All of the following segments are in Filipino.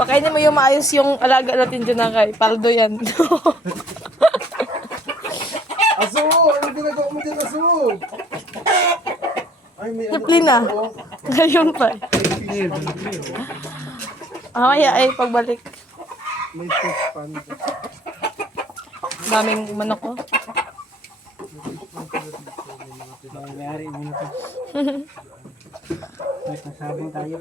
Pakainin mo yung maayos yung alaga natin dyan na kay Paldo yan. Aso! Ano ginagawa mo din, aso? Ay, may Simple na. Ngayon pa. Kaya ay pagbalik. May fish pan. Daming manok ko. Mayari mo na to. May pasabong tayo.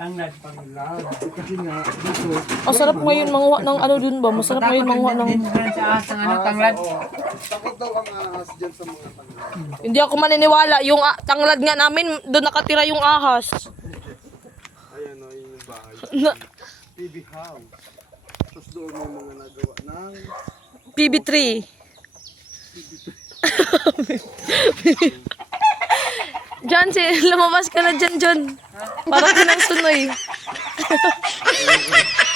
Tanglad. Tanglad. Kasi nga, dito. Ang sarap ngayon manguha ng ano dun ba? Masarap ngayon manguha ng... Din sa ahas ng ano, tanglad. Takot daw ang ahas dyan sa mga tanglad. Hindi ako maniniwala. Yung tanglad nga namin, doon nakatira yung ahas. Ayan o, yun yung bahay. Na, PB house. Tapos doon may mga nagawa ng... PB3. John, lumabas ka na dyan, John. Parang kinang sunoy.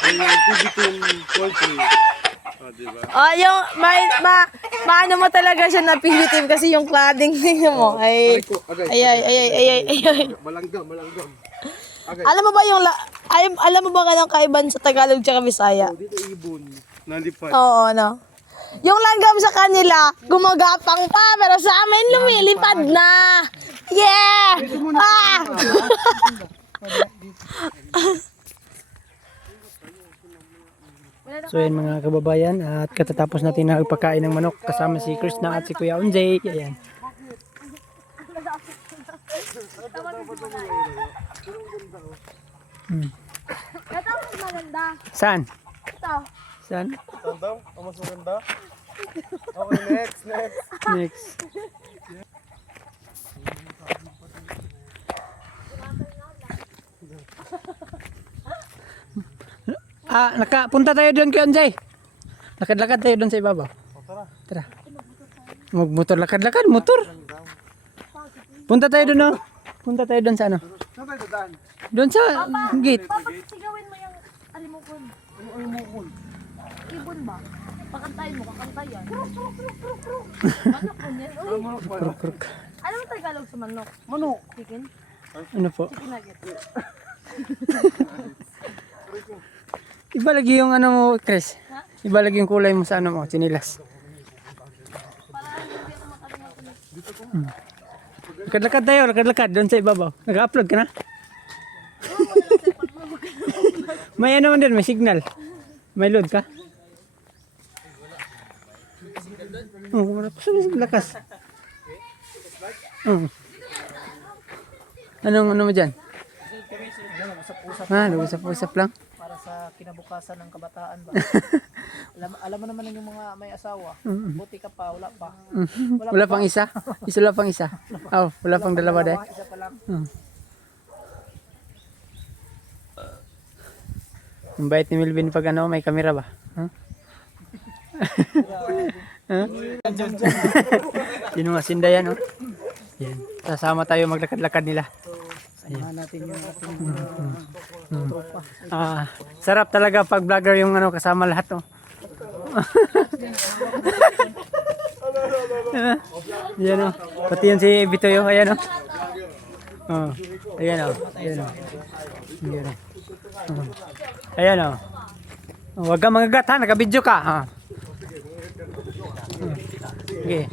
Ay, yung PB2 poultry. O, diba? Yung, maano mo talaga siya na PB kasi yung cladding tingnan mo. Ay, ay. Malanggam. Agay. Alam mo ba yung, alam mo ba ganang kaiban sa Tagalog tsaka Bisaya? Oh, dito ibon. Nalipad. Oo, no. Yung langgam sa kanila, gumagapang pa, pero sa amin lumilipad na. Yeah! Ah! So yan mga kababayan, at katatapos natin na ipakain ng manok kasama si Krishna at si Kuya Unjay. Ayan. Ito mas maganda. Saan? Ito. Saan? Tandang? Ang mas maganda? Okay, next. Next. Punta tayo doon kay Unjay. Lakad-lakad tayo doon sa ibabaw. Tara. Magmotor, lakad-lakad, motor. Punta tayo doon, no? Punta tayo doon sa ano? Saan tayo dadaan? Doon sa gate. Papa, sigawin mo yung alimukon. Ano ay mukul? Ibon ba? Pakantayin mo, kakantayan. Manok mo yan. Uy, Manok ba? Kruk. ano ang Tagalog sa manok? Manok. Chicken? Ano po? Chicken nugget. Iba lagi yung ano mo, Chris. Iba lagi yung kulay mo sa ano mo, chinilas. Lakad-lakad tayo, lakad-lakad doon sa ibabaw. Nag-upload ka na? May ano man din, may signal. May load ka? Oh, lakas. Oh. Anong ano mo dyan? Usap-usap lang. Para sa kinabukasan ng kabataan ba. alam mo naman yung mga may asawa. Buti ka pa, wala pa. Wala pang isa? Wala pang isa? Oh, wala pang dalawa dahil. Isa pa lang. Ang bait ni Melvin pag ano, may kamera ba? Huh? Huh? Yun mga sindayan, oh. Yan. Sasama tayo maglakad-lakad nila. Samahan natin yung ating tropa. Sarap talaga pag vlogger yung ano, kasama lahat, oh. Yan, oh. Pati yun si Bitoyo, ayan, oh. Oh, ayan, oh. Ayan, oh. Ayan, oh. Ayan, oh. Huwag kang magagat, ha, nakabidyo ka, ha. Okay.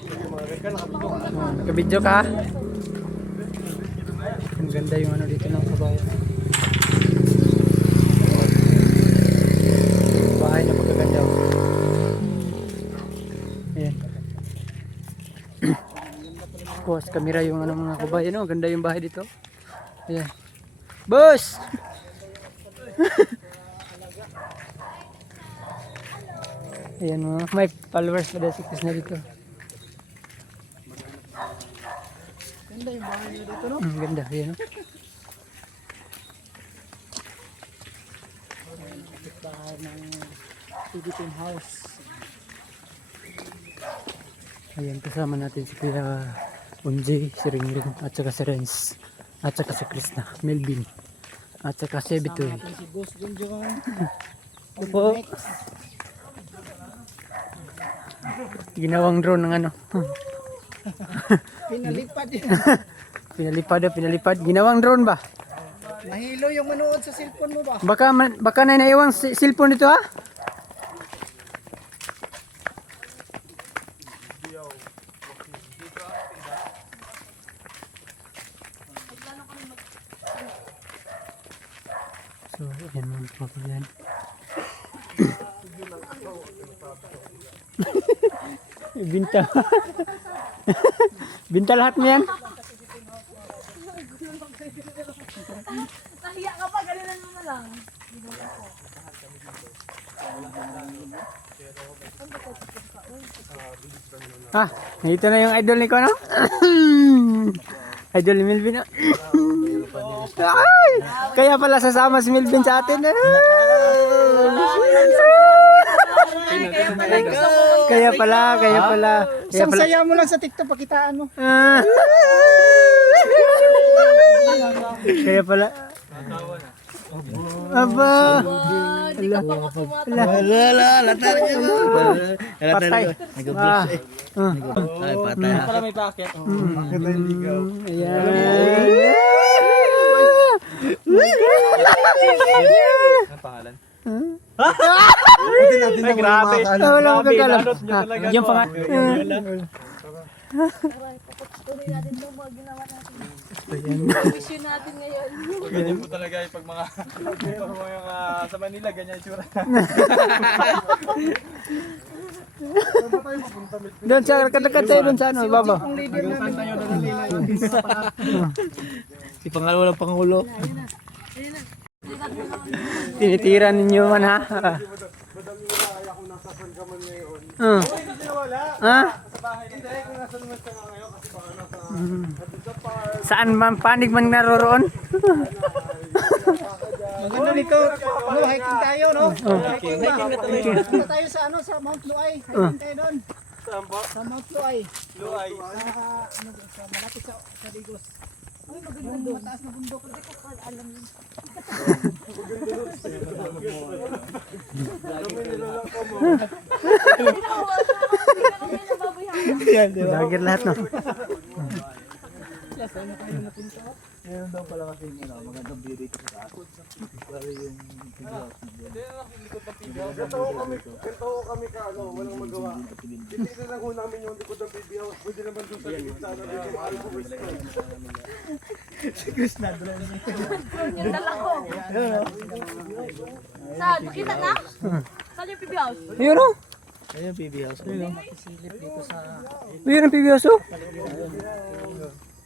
Nakabidyo ka, ha. Ang ganda yung ano dito ng kabayan. Bahay na pagkaganda. Ayan. Kuha sa kamera yung ano mga kabayan, oh. Ganda yung bahay dito. Ayan. Boss! Ayan mo, may followers pa dahil si Chris na dito. Ganda yung bahay nyo dito, no? Ganda, ayan o. Bahay ng Philippine House. Ayan, kasama natin si Kuya Unjay, si Ringling, at saka si Renz, at saka si Chris na, Melvin, at saka si Bitoy. Natin si Boss Junjun. Opo. Ginawang drone ng ano. Pinalipad yun. Pinalipad. Ginawang drone ba? Nahilo yung manood sa cellphone mo ba? Baka na naiwang cellphone dito ha? So, ayan mga kababayan. Binta. Binta lahat mo yan. Nahiya ka pa, galinan mo na lang. Ah, ito na yung idol ni ko, no? Idol ni Melvin. No? Ay, kaya pala sasama si Melvin sa atin. Kaya pala. Isang saya mo lang sa TikTok, pakitaan mo. Ah. Kaya pala. Aba. Hindi ka pa kasumata. Patay. Ah. Patay pala may packet. Ayan. Ang pangalan? Ay, grabe. Wala mo kakalam. Yung pangat. Tuloy natin itong mga ginawa natin. Mission natin ngayon. Ganyan po talaga yung pag mga sa Manila, ganyan yung tsura. Doon sa katakat tayo doon sa ano, baba. Si Pangulo ng Pangulo. Tinitira ninyo man ha. Saan man panig man naroroon? Maganda nito. Hiking tayo, no? Hiking ba? Punta tayo sa sa Mount Luay. Hiking tayo doon. Sa Mount Luay. Sa malapit sa Digos. Ay, maganda doon. Mataas na bundok. Hindi ko alam yun. Lagir lahat no. Ganito kami ka, walang magawa. Titira lang ho namin yung likod ng baby house. Pwede naman doon sa likod sa Yung dala ko. Saan? Makita na? Saan yung PB house? Ayun o. Ayun, PB House. Silip dito sa... Ayun ang PBS o.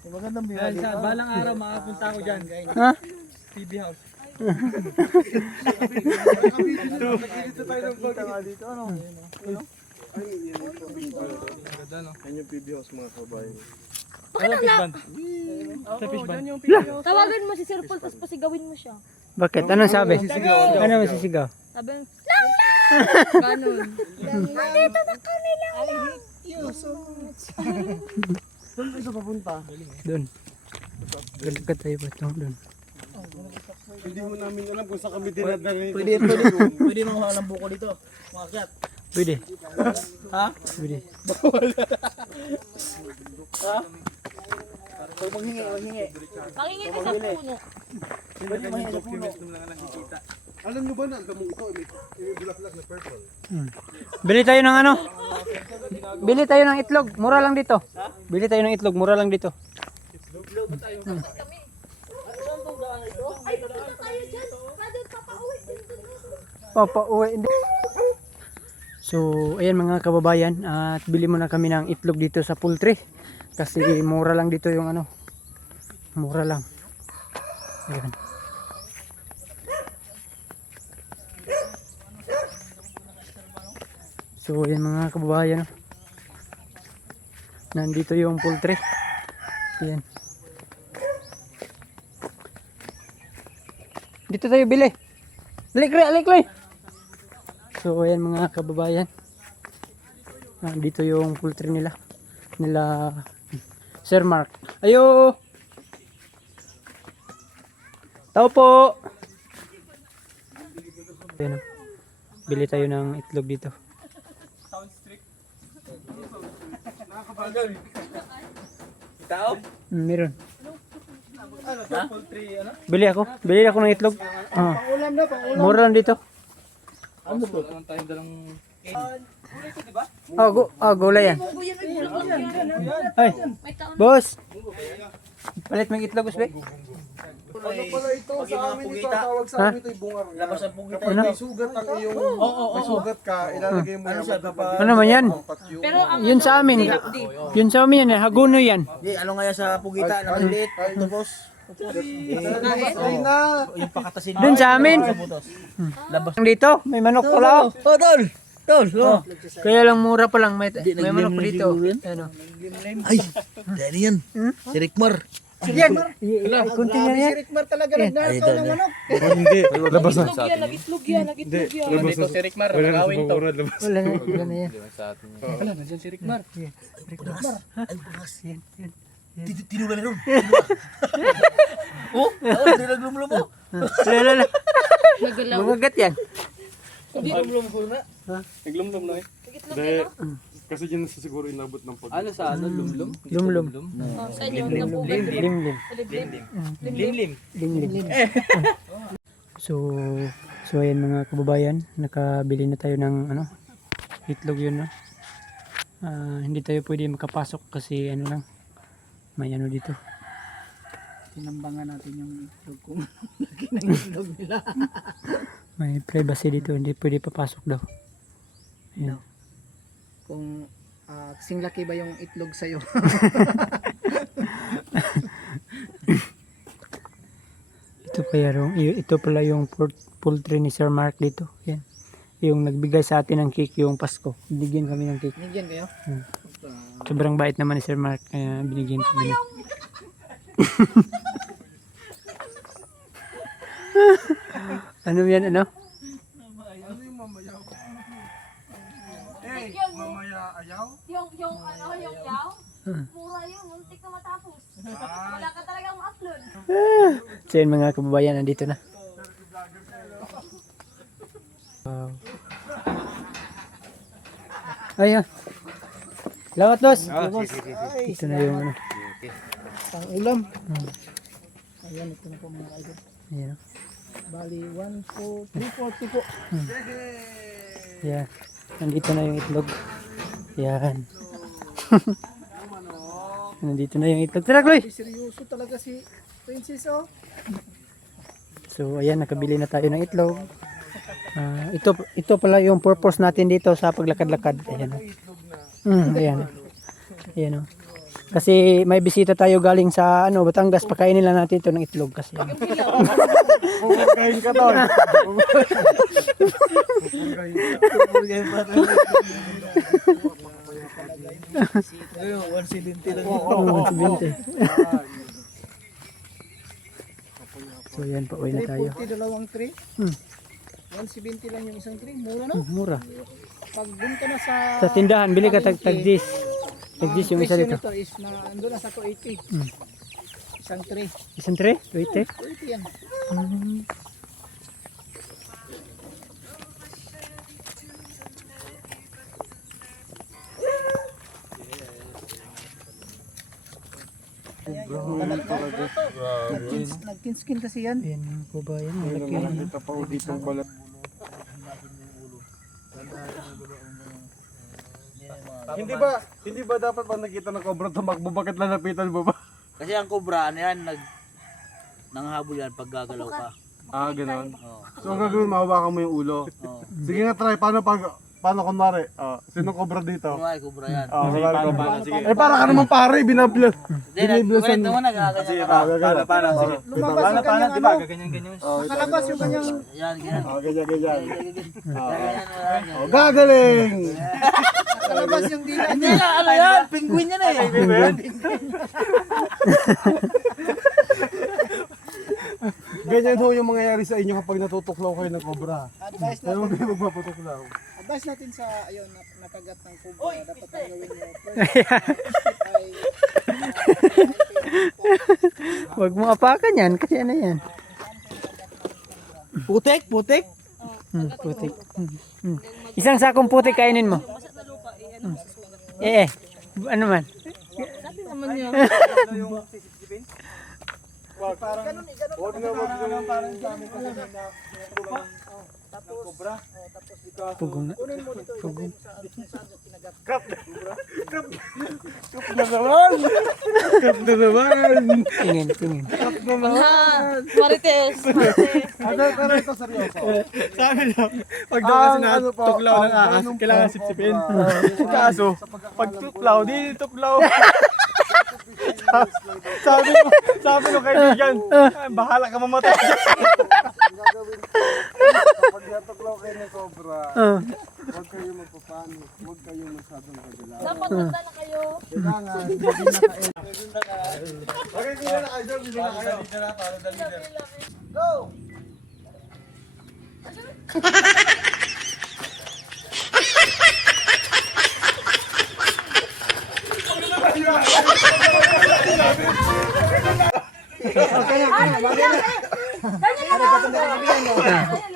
Magandang view. Sa balang araw makapunta ako dyan. Ha? PB house. Dito tayo ng vlog. Dito ano? Yan yung PB house mga kabayan. Tawagan mo si Sir Paul, tapos pasigawin mo siya. Bakit? Anong sabi? Ano masisigaw? Sabi, lang! Ganun. Nandito na kami lang! Saan kayo papunta? Doon. Galikat tayo ba ito? Doon. Hindi mo namin alam kung saan kami dinadala. Pwede mo halang buko dito. Makakyat. Pwede. Ha? Pwede. Ha? Huwag manghingi. Mangingin ka sa puno. Pwede manghingi sa puno. Alam nyo ba na ang damong ito? May bulaklak na purple. Bili tayo ng ano? Bili tayo ng itlog. Mura lang dito. Bili tayo ng itlog. Mura lang dito. Ay, punta tayo dyan. Kadit, papauwi. Papauwi. So, ayan mga kababayan. At bili muna kami ng itlog dito sa poultry. Kasi mura lang dito yung ano. Mura lang. Ayan. So, ayan mga kababayan. Nandito yung poultry. Ayan. Dito tayo bili. Alik. So, ayan mga kababayan. Dito yung poultry nila. Sir Mark. Ayo! Tao po! Ayan, bili tayo ng itlog dito. Tao? Meron. Bili ako ng itlog. Ulam na, pang-ulam. Mura lang dito. Gulay yan. Ay, boss. Palit mo yung itlog, boss, be? Ano pala ito? Sa amin ito, tawag sa amin ito yung bungar. Labas ang pugit. Kapag may sugat ang iyong, may sugat ka, ilalagay mo yung Ano naman yan? Yun sa amin. Yun sa amin yan, haguno yan. Di, ano nga yan sa pugita na maliit? Tupos. Ay na! Yung pakatasin. Dun sa amin. Labas. Dito, may manok pala. Oh, tol! Tol! Oh. Kaya lang mura pa lang. May manok pa dito. Ano? Ay! Dali yan. Si Rickmar. Yan. Kunti yan yan. Si Rickmar talaga nagnakaw ng manok. Hindi, labas na. Nag-itlog yan. Labas na. Si Rickmar, magawin to. Wala na yan. Ay, bukas. Tinugan na ron. Oh, nilaglumlum mo. Wala. Magagat yan. Nilaglumlum ko na. Naglumlum na eh. Dahil, kasi dyan na siguro inabot ng pag... Ano sa ano? Lumlum? Lumlum. Sa inyo, nabugan. Limlim. Limlim. Limlim. So ayan mga kababayan, nakabili na tayo ng ano, itlog yun, no? Hindi tayo pwede makapasok kasi ano lang, may ano dito. Tinambangan natin yung itlog kung laki ng itlog nila. May privacy dito, hindi pwede papasok daw. Ayan. Kung kasing laki ba yung itlog sa'yo? Ito pala yung poultry ni Sir Mark dito. Yan. Yung nagbigay sa atin ng cake yung Pasko. Binigyan kami ng cake. Binigyan kayo? Sobrang bait naman ni Sir Mark. Kaya binigyan kami. Ano yan, ano? Mamaya ayaw? Yung yaw, mura yun, muntik na matapos. Wala ka talagang upload. So yun mga kababayan, nandito na. Wow. Ayun. Salamat, boss. Ito na yung ano. Pang ulam. Ayan, ito na po mga idol. Ayan. Bali, 1, 2, 3, 40 po. Yan. Nandito na yung itlog. Yan. Nandito na yung itlog. Tara, Chloe! Seryoso talaga si Princess, oh. So, ayan. Nakabili na tayo ng itlog. Ito pala yung purpose natin dito sa paglakad-lakad. Ayan. Ayan. Ayan, oh. Kasi may bisita tayo galing sa Batangas. Pakainin lang natin ito ng itlog kasi. Kain ka to. Ayun, 170 lang. Oo, 170. So yan, pauwi na tayo. 340, dalawang tray. 170 lang yung isang tray. Mura, no? Mura. Pag dun ka na Sa tindahan, bili ka tag-10. Tag-10 yung isa presyo dito. nito is nandun na sa 280. Isang tray. Isang tray? 20? 280 yan. Nag-kinskin kasi yan. Ayan mga kabayan. Malaki. Nakita pa ulit itong balat. Hindi ba dapat pag nakita ng cobra tumakbo, bakit lalapitan mo ba? Kasi ang kubra, ano yan, nanghabol yan pag gagalaw ka. Ah, gano'n. Oo. So ang gagawin, mahawakan mo yung ulo. Oo. Sige nga, try. Paano kunwari? Sinong cobra dito? Ano nga, kubra yan. Kunwari cobra. Para ka naman pare, binablas. Ulit naman, nagaganyan ka pa. Paano? Sige. Lumabas yung kanyang ano. Ganyan-ganyan. Nakalabas yung kanyang Yan, ganyan. Ganyan. Ganyan, yan. Gagaling! nakalabas yung dila Hindi niya. na, ano yan? Penguin yan eh. Ganyan ho yung mangyayari sa inyo kapag natutuklaw kayo ng cobra. Advice Kaya huwag natin, kayo magpapatuklaw. advice natin sa ayun nakagat ng kubra. Dapat ang gawin nyo. First ay Huwag mo apakan yan kasi ano yan. Putik. Putik. Isang sakong putik kainin mo. Ano man? Sabi naman niya. Ganun eh, ganun. Huwag na wag yung Parang sa amin kasi na tapos cobra. tapos Pugong na. kunin mo dito, ilagay mo sa saan yung kinagat. Kap na naman. Tingin. Ha, Marites. Pero ito seryoso. Sabi lang, pag daw kasi na tuklaw ng ahas, kailangan sipsipin. Kaso, pag tuklaw, di tuklaw. sabi ng kaibigan, bahala ka mamatay. Gagawin ko, kapag natuklaw kayo ng cobra, huwag kayo magpapanik, huwag kayo masyadong kagalaw. Dapat handa na kayo. Kailangan, hindi na kayo. Okay, bila na kayo, bila na kayo. Go!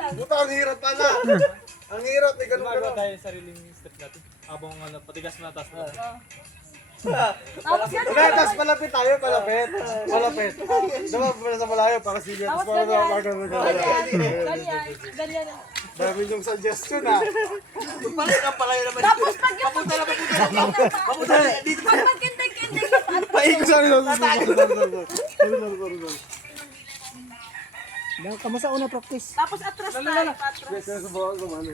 Puta, ang hirap pala. Ang hirap, may ganun-ganun. tayo sariling step natin. Habang patigas na taas na. Tapos yan. Okay, tapos palapit tayo, palapit. Palapit. Diba, sa malayo, para sige. Tapos Ganyan. Ganyan. Dami yung suggestion ah. Balik ka pala yun naman. Tapos pag yung Papunta na dito. pag magkintig-kintig na Paik, sorry. Kamusta una practice? tapos atras tayo. Atras. Kaya sa bawang kumano.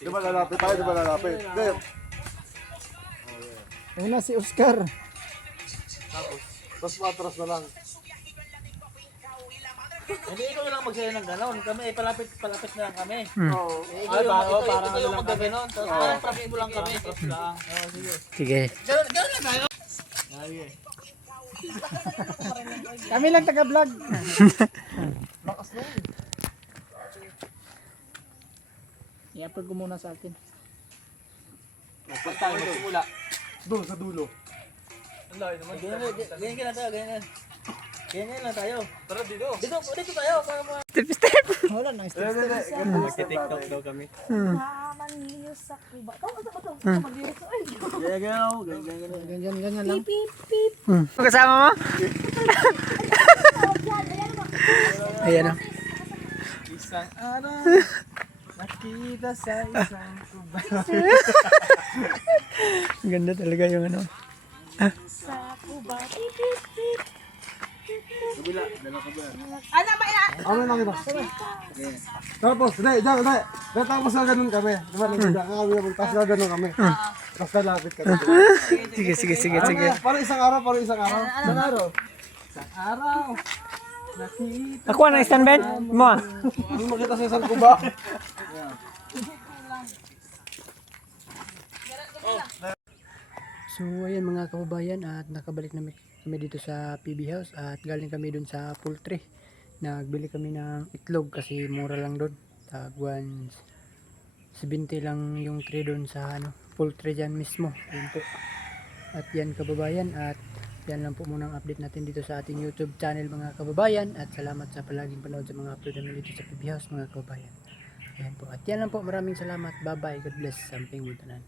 Diba lalapit tayo, diba lalapit? There. Una si Oscar. Tapos matras na lang. Hindi ikaw lang magsayo ng ganon. Kami palapit na lang kami. Oo. Ikaw yung magkaganon. Tapos parang traffic mo lang kami. Sige. Ganon lang tayo. Kami lang taga-vlog. I-upload ko muna sa akin. Pag tayo magsimula. Doon, sa dulo. Ganyan lang tayo. Ganyan lang tayo. Tara dito. Dito tayo. Para mo. Wala na. Mag-tiktok daw kami. Manilius sa kuba. Ito. Manilius. Ay, Ganyan lang. pip, pip. Kasama mo? Ayan o. Isang araw, nakita sa isang kubay. Ganda talaga yung ano. Sa kuba. Pip, pip, pip. Ano ba yan? Ano lang ito? Tapos, hindi. Tapos na ganun kami. Diba, nandiyan ka kami, tapos na ganun kami. Tapos lalapit kami. Sige. Parang isang araw. Ako na stand Ben? Mo. Ano makita sa isang kuba? So ayan mga kababayan at nakabalik na kami dito sa PB House at galing kami dun sa poultry. Nagbili kami ng itlog kasi mura lang doon. Tagwan 70 lang yung tray doon sa poultry dyan mismo. Yun po. At yan kababayan at yan lang po muna ang update natin dito sa ating YouTube channel mga kababayan at salamat sa palaging panood sa mga upload namin dito sa PB House mga kababayan. Ayan po. At yan lang po. Maraming salamat. Bye bye. God bless. Samping Buntanan.